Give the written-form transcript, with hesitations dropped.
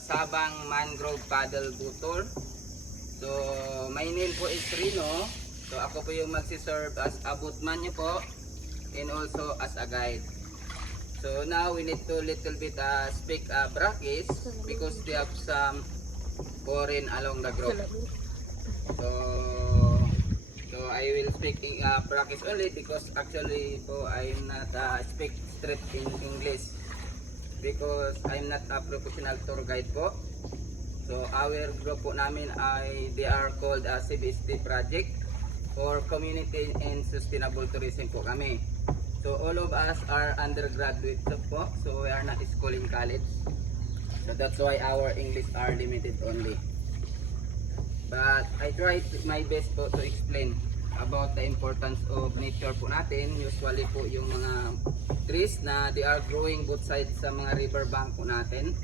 Sabang Mangrove Paddle Boat Tour. So my name po is Rino. So ako po yung magsiserve as a boatman nyo po and also as a guide. So now we need to little bit speak Brackish because they have some foreign along the group. So I will speak in Brackish only because actually po I'm not speak straight in English because I'm not a professional tour guide po. So our group po namin ay they are called CBST Project or Community and Sustainable Tourism po kami. So all of us are undergraduates po, so we are not school in college. So that's why our English are limited only. But I tried my best po to explain about the importance of nature po natin. Usually po yung mga trees na they are growing both sides sa mga river bank po natin.